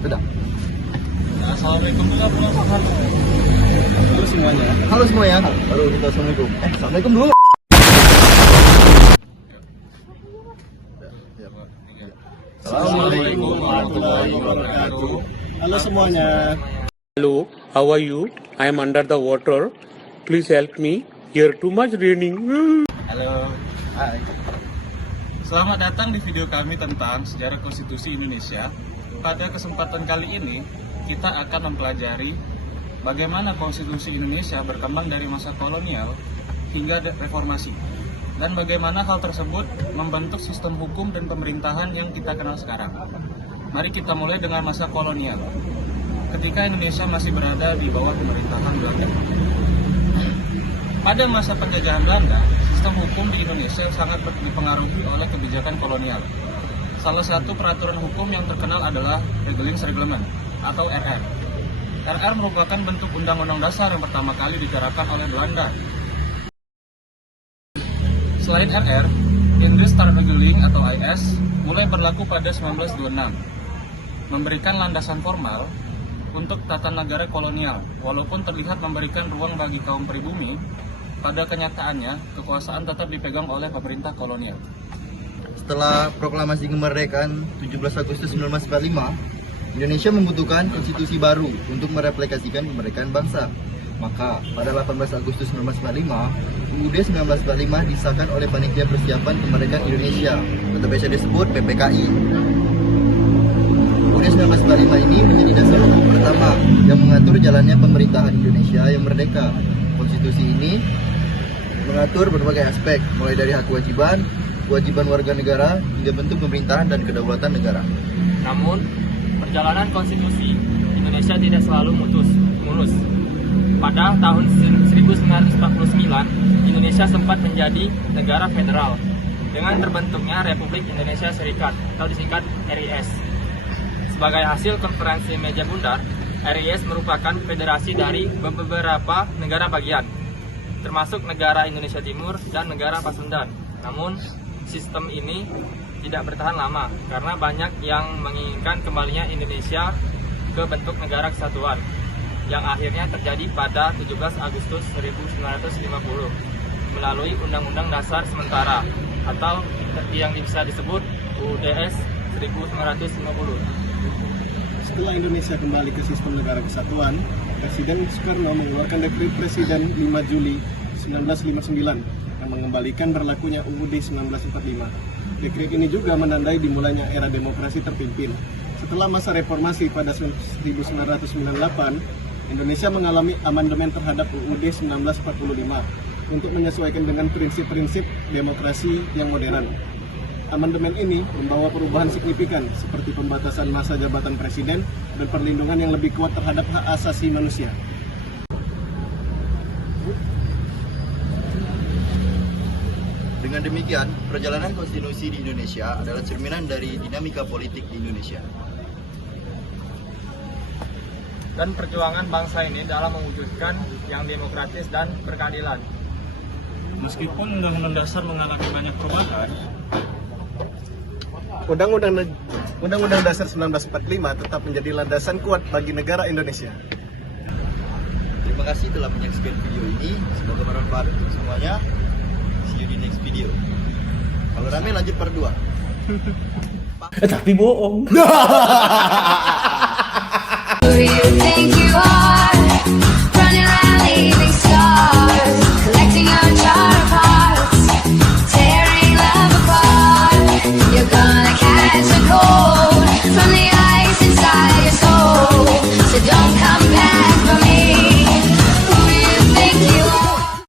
sudah. Assalamualaikum dulu. Halo semuanya. Halo semuanya. Baru kita assalamualaikum. Assalamualaikum dulu. Assalamualaikum warahmatullahi wabarakatuh. Halo semuanya. Hello, how are you? I am under the water. Please help me. Here too much raining. Halo. Hai. Selamat datang di video kami tentang sejarah konstitusi Indonesia. Pada kesempatan kali ini, kita akan mempelajari bagaimana konstitusi Indonesia berkembang dari masa kolonial hingga reformasi. Dan bagaimana hal tersebut membentuk sistem hukum dan pemerintahan yang kita kenal sekarang. Mari kita mulai dengan masa kolonial. Ketika Indonesia masih berada di bawah pemerintahan Belanda. Pada masa penjajahan Belanda, sistem hukum di Indonesia sangat dipengaruhi oleh kebijakan kolonial. Salah satu peraturan hukum yang terkenal adalah Regelings-Reglement atau RR. RR merupakan bentuk undang-undang dasar yang pertama kali diterapkan oleh Belanda. Selain RR, Inggris Starregeling atau IS mulai berlaku pada 1926, memberikan landasan formal untuk tata negara kolonial, walaupun terlihat memberikan ruang bagi kaum pribumi. Pada kenyataannya, kekuasaan tetap dipegang oleh pemerintah kolonial. Setelah proklamasi kemerdekaan 17 Agustus 1945, Indonesia membutuhkan konstitusi baru untuk mereplikasikan kemerdekaan bangsa. Maka pada 18 Agustus 1945, UUD 1945 disahkan oleh Panitia Persiapan Kemerdekaan Indonesia atau biasa disebut PPKI. UUD 1945 ini menjadi dasar hukum pertama yang mengatur jalannya pemerintahan Indonesia yang merdeka. Konstitusi ini mengatur berbagai aspek, mulai dari hak kewajiban warga negara, hingga bentuk pemerintahan dan kedaulatan negara. Namun, perjalanan konstitusi Indonesia tidak selalu mulus. Pada tahun 1949, Indonesia sempat menjadi negara federal dengan terbentuknya Republik Indonesia Serikat atau disingkat RIS. Sebagai hasil konferensi meja bundar, RIS merupakan federasi dari beberapa negara bagian, termasuk negara Indonesia Timur dan negara Pasundan. Namun, sistem ini tidak bertahan lama karena banyak yang menginginkan kembalinya Indonesia ke bentuk negara kesatuan, yang akhirnya terjadi pada 17 Agustus 1950 melalui Undang-Undang Dasar Sementara atau yang bisa disebut UUDS 1950. Setelah Indonesia kembali ke sistem negara kesatuan, Presiden Soekarno mengeluarkan Dekret Presiden 5 Juli 1959 yang mengembalikan berlakunya UUD 1945. Dekret ini juga menandai dimulainya era demokrasi terpimpin. Setelah masa reformasi pada 1998, Indonesia mengalami amandemen terhadap UUD 1945 untuk menyesuaikan dengan prinsip-prinsip demokrasi yang modern. Amandemen ini membawa perubahan signifikan seperti pembatasan masa jabatan presiden dan perlindungan yang lebih kuat terhadap hak asasi manusia. Dengan demikian, perjalanan konstitusi di Indonesia adalah cerminan dari dinamika politik di Indonesia. Dan perjuangan bangsa ini dalam mewujudkan yang demokratis dan berkeadilan. Meskipun Undang-Undang Dasar mengalami banyak perubahan, Undang-Undang Dasar 1945 tetap menjadi landasan kuat bagi negara Indonesia. Terima kasih telah menyaksikan video ini. Semoga bermanfaat untuk semuanya. See you di next video. Kalau rame lanjut part 2. Tapi bohong.